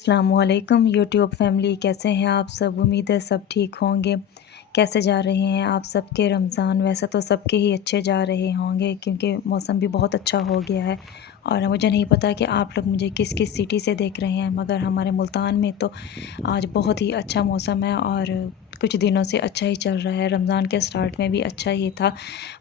अस्सलामुअलैकुम YouTube family, कैसे हैं आप सब। उम्मीद है सब ठीक होंगे। कैसे जा रहे हैं आप सबके रमज़ान। वैसे तो सबके ही अच्छे जा रहे होंगे क्योंकि मौसम भी बहुत अच्छा हो गया है। और मुझे नहीं पता कि आप लोग मुझे किस किस सिटी से देख रहे हैं, मगर हमारे मुल्तान में तो आज बहुत ही अच्छा मौसम है और कुछ दिनों से अच्छा ही चल रहा है। रमज़ान के स्टार्ट में भी अच्छा ही था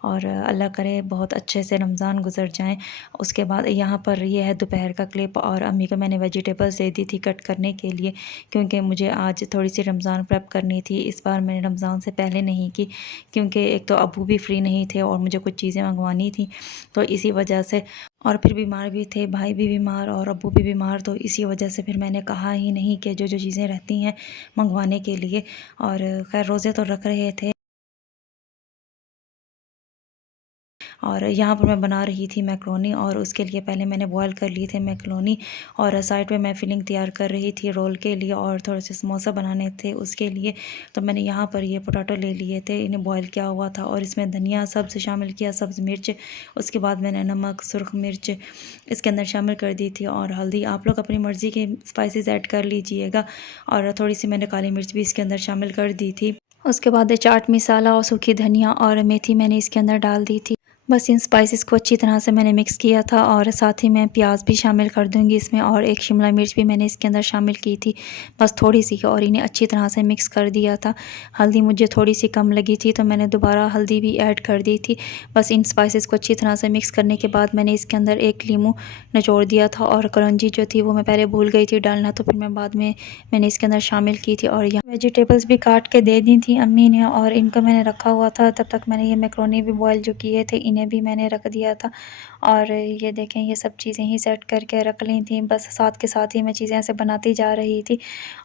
और अल्लाह करे बहुत अच्छे से रमज़ान गुजर जाएं। उसके बाद यहाँ पर ये है दोपहर का क्लिप, और अम्मी को मैंने वेजिटेबल्स दे दी थी कट करने के लिए क्योंकि मुझे आज थोड़ी सी रमज़ान प्रेप करनी थी। इस बार मैंने रमज़ान से पहले नहीं की क्योंकि एक तो अबू भी फ्री नहीं थे और मुझे कुछ चीज़ें मंगवानी थी, तो इसी वजह से। और फिर बीमार भी थे, भाई भी बीमार और अबू भी बीमार, तो इसी वजह से फिर मैंने कहा ही नहीं कि जो जो चीज़ें रहती हैं मंगवाने के लिए। और खैर रोज़े तो रख रहे थे। और यहाँ पर मैं बना रही थी मैक्रोनी, और उसके लिए पहले मैंने बॉयल कर लिए थे मैक्रोनी, और साइड पे मैं फिलिंग तैयार कर रही थी रोल के लिए और थोड़े से समोसा बनाने थे उसके लिए। तो मैंने यहाँ पर ये पोटैटो ले लिए थे, इन्हें बॉयल किया हुआ था, और इसमें धनिया सब्ज़ शामिल किया, सब्ज़ मिर्च। उसके बाद मैंने नमक, सुरख मिर्च इसके अंदर शामिल कर दी थी, और हल्दी। आप लोग अपनी मर्ज़ी के स्पाइसेस ऐड कर लीजिएगा। और थोड़ी सी मैंने काली मिर्च भी इसके अंदर शामिल कर दी थी। उसके बाद चाट मसाला और सूखी धनिया और मेथी मैंने इसके अंदर डाल दी थी। बस इन स्पाइसेस को अच्छी तरह से मैंने मिक्स किया था, और साथ ही मैं प्याज भी शामिल कर दूंगी इसमें, और एक शिमला मिर्च भी मैंने इसके अंदर शामिल की थी, बस थोड़ी सी, और इन्हें अच्छी तरह से मिक्स कर दिया था। हल्दी मुझे थोड़ी सी कम लगी थी तो मैंने दोबारा हल्दी भी ऐड कर दी थी। बस इन स्पाइसेस को अच्छी तरह से मिक्स करने के बाद मैंने इसके अंदर एक लीमू निचोड़ दिया था, और कलौंजी जो थी वो मैं पहले भूल गई थी डालना, तो फिर मैं बाद में मैंने इसके अंदर शामिल की थी। और यहाँ वेजिटेबल्स भी काट के दे दी थी अम्मी ने, और इनको मैंने रखा हुआ था। तब तक मैंने ये मैक्रोनी भी बॉयल जो किए थे इन्हें भी मैंने रख दिया था। और ये देखें, ये सब चीज़ें ही सेट करके रख ली थी, बस साथ के साथ ही मैं चीज़ें ऐसे बनाती जा रही थी।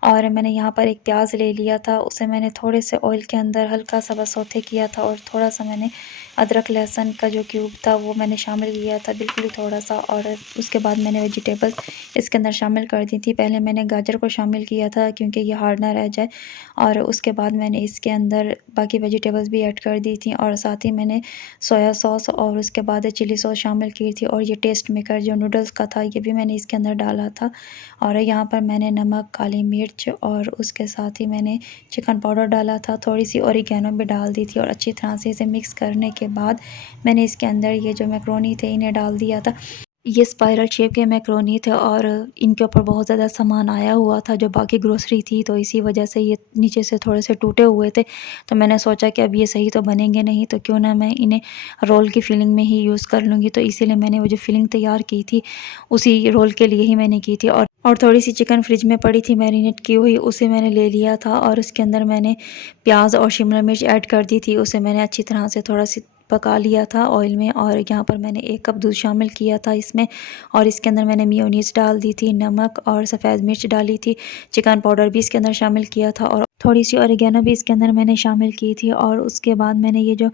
और मैंने यहाँ पर एक प्याज ले लिया था, उसे मैंने थोड़े से ऑयल के अंदर हल्का सा बस सौते किया था, और थोड़ा सा मैंने अदरक लहसुन का जो क्यूब था वो मैंने शामिल किया था, बिल्कुल ही थोड़ा सा। और उसके बाद मैंने वेजिटेबल इसके अंदर शामिल कर दी थी। पहले मैंने गाजर को शामिल किया था क्योंकि ये हार्ड ना रह जाए, और उसके बाद मैंने इसके अंदर बाकी वेजिटेबल्स भी ऐड कर दी थी, और साथ ही मैंने सोया सॉस और उसके बाद चिली सॉस शामिल की थी। और ये टेस्ट मेकर जो नूडल्स का था ये भी मैंने इसके अंदर डाला था। और यहाँ पर मैंने नमक, काली मिर्च और उसके साथ ही मैंने चिकन पाउडर डाला था, थोड़ी सी ओरिगैनो भी डाल दी थी, और अच्छी तरह से इसे मिक्स करने के बाद मैंने इसके अंदर ये जो मैक्रोनी थे इन्हें डाल दिया था। ये स्पाइरल शेप के मैक्रोनी थे, और इनके ऊपर बहुत ज़्यादा सामान आया हुआ था जो बाकी ग्रोसरी थी, तो इसी वजह से ये नीचे से थोड़े से टूटे हुए थे। तो मैंने सोचा कि अब ये सही तो बनेंगे नहीं, तो क्यों ना मैं इन्हें रोल की फिलिंग में ही यूज़ कर लूँगी। तो इसीलिए मैंने वो जो फिलिंग तैयार की थी उसी रोल के लिए ही मैंने की थी। और थोड़ी सी चिकन फ्रिज में पड़ी थी मैरिनेट की हुई, उसे मैंने ले लिया था, और उसके अंदर मैंने प्याज और शिमला मिर्च ऐड कर दी थी। उसे मैंने अच्छी तरह से थोड़ा सी पका लिया था ऑयल में, और यहाँ पर मैंने 1 कप दूध शामिल किया था इसमें, और इसके अंदर मैंने मेयोनीज़ डाल दी थी, नमक और सफ़ेद मिर्च डाली थी, चिकन पाउडर भी इसके अंदर शामिल किया था, और थोड़ी सी ओरिगैनो भी इसके अंदर मैंने शामिल की थी। और उसके बाद मैंने ये जो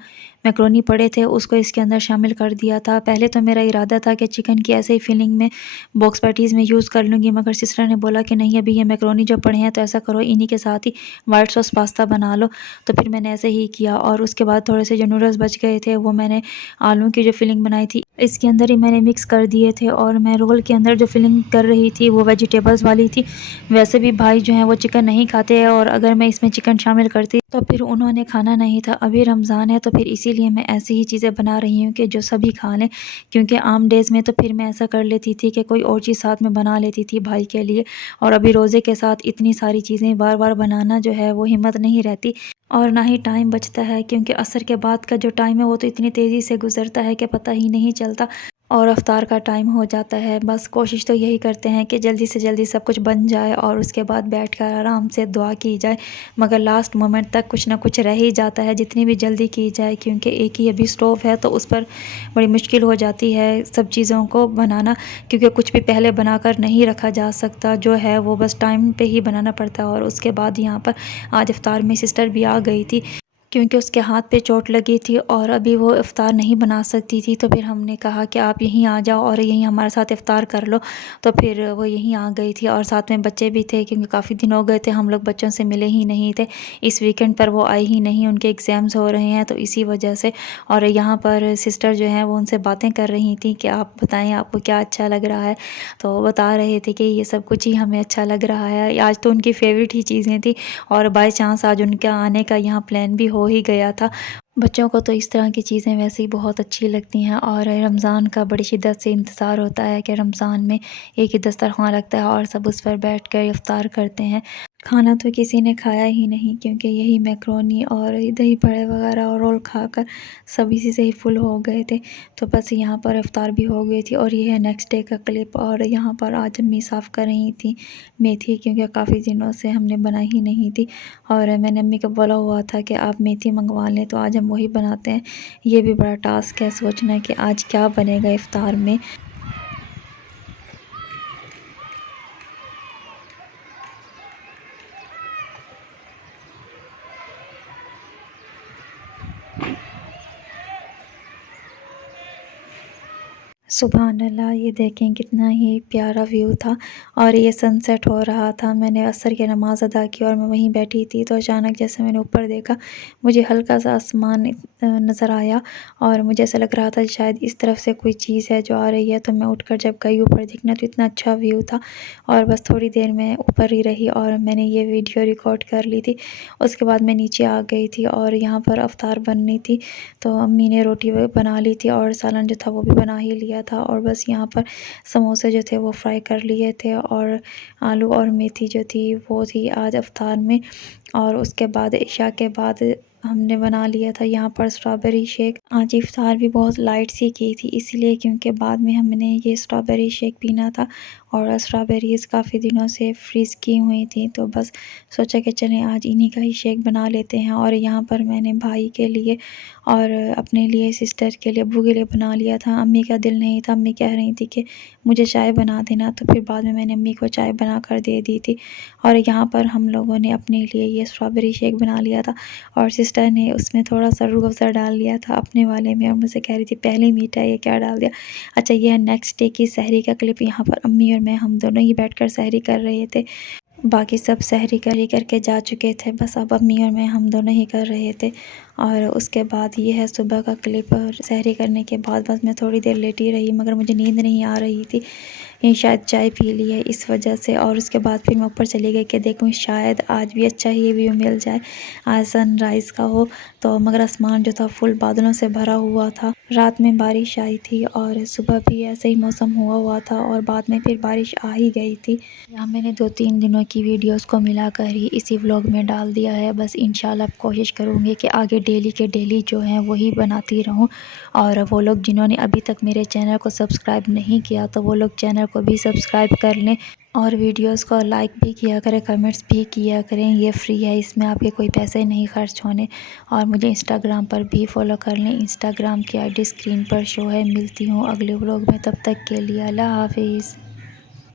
मैक्रोनी पड़े थे उसको इसके अंदर शामिल कर दिया था। पहले तो मेरा इरादा था कि चिकन की ऐसे ही फिलिंग में बॉक्स पैटीज़ में यूज़ कर लूँगी, मगर सिस्टर ने बोला कि नहीं, अभी ये मैक्रोनी जो पड़े हैं तो ऐसा करो इन्हीं के साथ ही वाइट सॉस पास्ता बना लो। तो फिर मैंने ऐसे ही किया, और उसके बाद थोड़े से जो नूडल्स बच गए थे वो मैंने आलू की जो फिलिंग बनाई थी इसके अंदर ही मैंने मिक्स कर दिए थे। और मैं रोल के अंदर जो फिलिंग कर रही थी वो वेजिटेबल्स वाली थी। वैसे भी भाई जो हैं वो चिकन नहीं खाते हैं, और अगर मैं इसमें चिकन शामिल करती तो फिर उन्होंने खाना नहीं था। अभी रमज़ान है तो फिर इसीलिए मैं ऐसी ही चीज़ें बना रही हूँ कि जो सभी खा लें, क्योंकि आम डेज़ में तो फिर मैं ऐसा कर लेती थी कि कोई और चीज़ साथ में बना लेती थी भाई के लिए, और अभी रोज़े के साथ इतनी सारी चीज़ें बार बार बनाना जो है वो हिम्मत नहीं रहती, और ना ही टाइम बचता है, क्योंकि असर के बाद का जो टाइम है वो तो इतनी तेज़ी से गुजरता है कि पता ही नहीं चलता, और अफ्तार का टाइम हो जाता है। बस कोशिश तो यही करते हैं कि जल्दी से जल्दी सब कुछ बन जाए और उसके बाद बैठकर आराम से दुआ की जाए, मगर लास्ट मोमेंट तक कुछ ना कुछ रह ही जाता है जितनी भी जल्दी की जाए, क्योंकि एक ही अभी स्टोव है तो उस पर बड़ी मुश्किल हो जाती है सब चीज़ों को बनाना, क्योंकि कुछ भी पहले बनाकर नहीं रखा जा सकता, जो है वो बस टाइम पे ही बनाना पड़ता है। और उसके बाद यहाँ पर आज इफ्तार में सिस्टर भी आ गई थी, क्योंकि उसके हाथ पे चोट लगी थी और अभी वो इफ़्तार नहीं बना सकती थी। तो फिर हमने कहा कि आप यहीं आ जाओ और यहीं हमारे साथ इफ़्तार कर लो। तो फिर वो यहीं आ गई थी और साथ में बच्चे भी थे, क्योंकि काफ़ी दिन हो गए थे हम लोग बच्चों से मिले ही नहीं थे। इस वीकेंड पर वो आई ही नहीं, उनके एग्ज़ाम्स हो रहे हैं तो इसी वजह से। और यहाँ पर सिस्टर जो हैं वो उनसे बातें कर रही थी कि आप बताएँ आपको क्या अच्छा लग रहा है? तो वो बता रहे थे कि ये सब कुछ ही हमें अच्छा लग रहा है। आज तो उनकी फ़ेवरेट ही चीज़ें थी और बाय चांस आज उनका आने का यहाँ प्लान भी हो ही गया था। बच्चों को तो इस तरह की चीज़ें वैसे ही बहुत अच्छी लगती हैं और रमज़ान का बड़ी शिद्दत से इंतज़ार होता है कि रमज़ान में एक ही दस्तरख़्वान लगता है और सब उस पर बैठकर इफ़्तार करते हैं। खाना तो किसी ने खाया ही नहीं, क्योंकि यही मैकरोनी और दही बड़े वगैरह और रोल खाकर सब इसी से ही फुल हो गए थे। तो बस यहाँ पर इफ़्तार भी हो गई थी और ये है नेक्स्ट डे का क्लिप। और यहाँ पर आज अम्मी साफ़ कर रही थी मेथी, क्योंकि काफ़ी दिनों से हमने बनाई ही नहीं थी और मैंने अम्मी को बोला हुआ था कि आप मेथी मंगवा लें, तो आज हम वही बनाते हैं। ये भी बड़ा टास्क है सोचना कि आज क्या बनेगा इफ़्तार में। सुबहान अल्लाह, ये देखें कितना ही प्यारा व्यू था और ये सनसेट हो रहा था। मैंने असर की नमाज़ अदा की और मैं वहीं बैठी थी, तो अचानक जैसे मैंने ऊपर देखा, मुझे हल्का सा आसमान नज़र आया और मुझे ऐसा लग रहा था शायद इस तरफ से कोई चीज़ है जो आ रही है। तो मैं उठकर जब गई ऊपर देखना, तो इतना अच्छा व्यू था और बस थोड़ी देर में ऊपर ही रही और मैंने ये वीडियो रिकॉर्ड कर ली थी। उसके बाद मैं नीचे आ गई थी और यहाँ पर अफ्तार बननी थी, तो अम्मी ने रोटी बना ली थी और सालन जो था वो भी बना ही लिया था और बस यहाँ पर समोसे जो थे वो फ्राई कर लिए थे और आलू और मेथी जो थी वो थी आज अफ्तार में। और उसके बाद इशा के बाद हमने बना लिया था यहाँ पर स्ट्रॉबेरी शेक। आज इफ्तार भी बहुत लाइट सी की थी इसलिए, क्योंकि बाद में हमने ये स्ट्रॉबेरी शेक पीना था और स्ट्रॉबेरीज़ काफ़ी दिनों से फ्रीज़ की हुई थी, तो बस सोचा कि चलें आज इन्हीं का ही शेक बना लेते हैं। और यहाँ पर मैंने भाई के लिए और अपने लिए, सिस्टर के लिए, अब्बू के लिए बना लिया था। अम्मी का दिल नहीं था, अम्मी कह रही थी कि मुझे चाय बना देना, तो फिर बाद में मैंने अम्मी को चाय बना कर दे दी थी। और यहाँ पर हम लोगों ने अपने लिए ये स्ट्रॉबेरी शेक बना लिया था और सिस्टर ने उसमें थोड़ा सा रूह अफ़ज़ा डाल लिया था अपने वाले में और मुझसे कह रही थी पहले ही मीठा है, ये क्या डाल दिया। अच्छा, ये है नेक्स्ट डे की सहरी का क्लिप। यहाँ पर अम्मी और मैं हम दोनों ही बैठकर सहरी कर रहे थे, बाकी सब सहरी करके जा चुके थे, बस अब अम्मी और मैं हम दोनों ही कर रहे थे। और उसके बाद ये है सुबह का क्लिप। और सहरी करने के बाद बस मैं थोड़ी देर लेटी रही, मगर मुझे नींद नहीं आ रही थी, ये शायद चाय पी ली है इस वजह से। और उसके बाद फिर मैं ऊपर चली गई कि देखूँ शायद आज भी अच्छा ही व्यू मिल जाए, आज सनराइज़ का हो। तो मगर आसमान जो था फुल बादलों से भरा हुआ था, रात में बारिश आई थी और सुबह भी ऐसे ही मौसम हुआ था और बाद में फिर बारिश आ ही गई थी। यहाँ मैंने 2-3 दिनों की वीडियोस को मिलाकर ही इसी व्लॉग में डाल दिया है। बस इंशाल्लाह अब कोशिश करूँगी कि आगे डेली के डेली जो हैं वही बनाती रहूँ। और वो लोग जिन्होंने अभी तक मेरे चैनल को सब्सक्राइब नहीं किया, तो वो लोग चैनल को भी सब्सक्राइब कर लें और वीडियोस को लाइक भी किया करें, कमेंट्स भी किया करें। ये फ्री है, इसमें आपके कोई पैसे नहीं खर्च होने। और मुझे इंस्टाग्राम पर भी फॉलो कर लें, इंस्टाग्राम की आईडी स्क्रीन पर शो है। मिलती हूँ अगले व्लॉग में, तब तक के लिए अल्लाह हाफिज़।